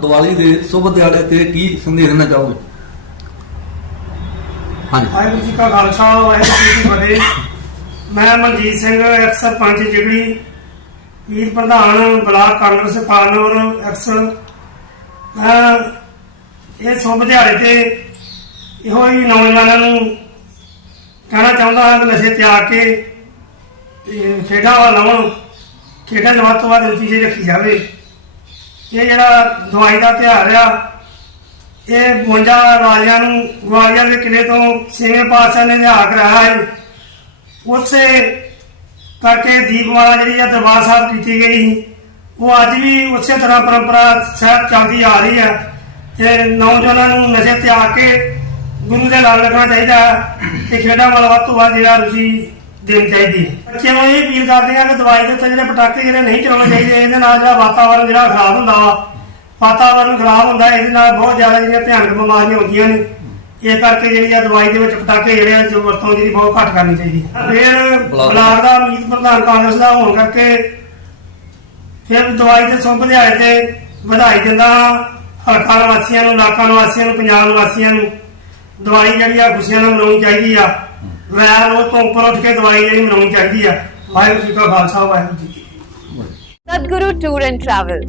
ਦੀਵਾਲੀ ਦੇ ਸ਼ੁਭ ਦਿਹਾੜੇ ਤੇ ਕੀ ਸੰਦੇਸ਼ ਦੇਣਾ ਚਾਹੋਗੇ? ਹਾਂਜੀ। ਵਾਹਿਗੁਰੂ ਜੀ ਕਾ ਖਾਲਸਾ, ਵਾਹਿਗੁਰੂ ਜੀ ਕੀ ਫਤਿਹ। ਮੈਂ ਮਨਜੀਤ ਸਿੰਘ, ਐਕਸ ਸਰਪੰਚ ਜਿਗੜੀ ਵੀਰ ਪ੍ਰਧਾਨ, ਬਲਾਕ ਕਾਂਗਰਸ ਫਾਰਨਵਰ ਐਕਸ। ਮੈਂ ਇਹ ਸ਼ੁਭ ਦਿਹਾੜੇ ਤੇ ਇਹੋ ਹੀ ਨੌਜਵਾਨਾਂ ਨੂੰ ਕਹਿਣਾ ਚਾਹੁੰਦਾ ਹਾਂ ਕਿ ਨਸ਼ੇ ਤਿਆਗ ਕੇ ਖੇਡਾਂ ਵੱਲ ਆਉਣ, ਖੇਡਾਂ 'ਚ ਤੋਂ ਬਾਅਦ ਰੁਚੀ ਜੇ ਰੱਖੀ ਜਾਵੇ। ਇਹ ਜਿਹੜਾ ਦਵਾਈ ਦਾ ਤਿਉਹਾਰ ਆ, ਇਹ 52 ਰਾਜਿਆਂ ਨੂੰ ਗਵਾਲੀਅਰ ਦੇ ਕਿਲੇ ਤੋਂ ਛੇਵੇਂ ਪਾਤਸ਼ਾਹ ਨੇ ਲਿਆ ਕਰਾਇਆ ਹੈ ਉਸੇ ਕਰਕੇ ਦੀਪਮਾਲਾ ਜਿਹੜੀ ਆ ਦਰਬਾਰ ਸਾਹਿਬ ਕੀਤੀ ਗਈ ਉਹ ਅੱਜ ਵੀ ਉਸੇ ਤਰ੍ਹਾਂ ਪਰੰਪਰਾ ਸਾਹਿਬ ਚੱਲਦੀ ਆ ਰਹੀ ਹੈ ਤੇ ਨੌਜਵਾਨਾਂ ਨੂੰ ਨਸ਼ੇ ਤਿਆਗ ਕੇ ਗੁਰੂ ਦੇ ਨਾਲ ਲੱਗਣਾ ਚਾਹੀਦਾ ਹੈ ਤੇ ਖੇਡਾਂ ਵੱਲ ਵੱਧ ਤੋਂ ਵੱਧ ਜਿਹੜਾ ਰੁਚੀ ਦੇਣੀ ਚਾਹੀਦੀ ਹੈ। ਨੂੰ ਇਹ ਅਪੀਲ ਕਰਦੇ ਆ ਕਿ ਦਵਾਈ ਦੇ ਉੱਤੇ ਜਿਹੜੇ ਪਟਾਕੇ ਜਿਹੜੇ ਨਹੀਂ ਚਲਾਉਣੇ ਚਾਹੀਦੇ ਇਹਦੇ ਨਾਲ ਜਿਹੜਾ ਵਾਤਾਵਰਨ ਜਿਹੜਾ ਖਰਾਬ ਹੁੰਦਾ ਵਾ ਵਾਤਾਵਰਨ ਖਰਾਬ ਹੁੰਦਾ ਇਹਦੇ ਨਾਲ ਬਹੁਤ ਜ਼ਿਆਦਾ ਜਿਹੜੀਆਂ ਭਿਆਨਕ ਬਿਮਾਰੀਆਂ ਹੁੰਦੀਆਂ ਨੇ। ਇਹ ਕਰਕੇ ਜਿਹੜੀ ਆ ਦਵਾਈ ਦੇ ਵਿੱਚ ਪਟਾਕੇ ਜਿਹੜੇ ਆ ਜੋ ਵਰਤੋਂ ਜਿਹੜੀ ਬਹੁਤ ਘੱਟ ਕਰਨੀ ਚਾਹੀਦੀ ਫਿਰ ਬਲਾਕ ਦਾ ਮੀਤ ਪ੍ਰਧਾਨ ਕਾਂਗਰਸ ਦਾ ਹੋਣ ਕਰਕੇ ਫਿਰ ਦਵਾਈ ਦੇ ਸੁੰਭ ਦਿਹਾੜੇ ਤੇ ਵਧਾਈ ਦਿੰਦਾ ਹਲਕਾ ਨਿਵਾਸੀਆਂ ਨੂੰ ਇਲਾਕਾ ਨਿਵਾਸੀਆਂ ਨੂੰ ਪੰਜਾਬ ਨਿਵਾਸੀਆਂ ਨੂੰ। ਦਵਾਈ ਜਿਹੜੀ ਆ ਖੁਸ਼ੀਆਂ ਨਾਲ ਮਨਾਉਣੀ ਚਾਹੀਦੀ ਆ। ਵੈਰ ਉਹ ਤੋਂ ਉੱਪਰ ਉੱਠ ਕੇ ਦਵਾਈ ਜਿਹੜੀ ਮਨਾਉਣੀ ਚਾਹੀਦੀ ਆ ਵਾਹਿਗੁਰੂ ਜੀ ਕਾ ਖਾਲਸਾ ਵਾਹਿਗੁਰੂ ਜੀ ਕੀ ਫਤਿਹ सदगुरु टूर एंड ट्रैवल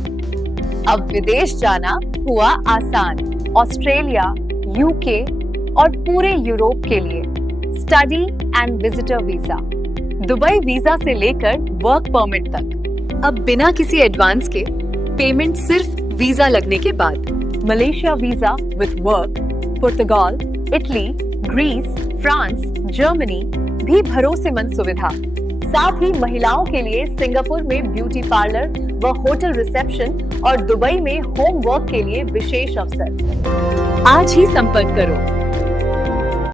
अब विदेश जाना हुआ आसान ऑस्ट्रेलिया यूके और पूरे यूरोप के लिए study and visitor visa Dubai visa से लेकर वर्क परमिट तक अब बिना किसी एडवांस के पेमेंट सिर्फ वीजा लगने के बाद Malaysia visa with work Portugal Italy Greece France, Germany भी भरोसेमंद सुविधा। साथ ही महिलाओं के लिए सिंगापुर में ब्यूटी पार्लर व होटल रिसेप्शन और दुबई में होम वर्क के लिए विशेष अवसर। आज ही संपर्क करो।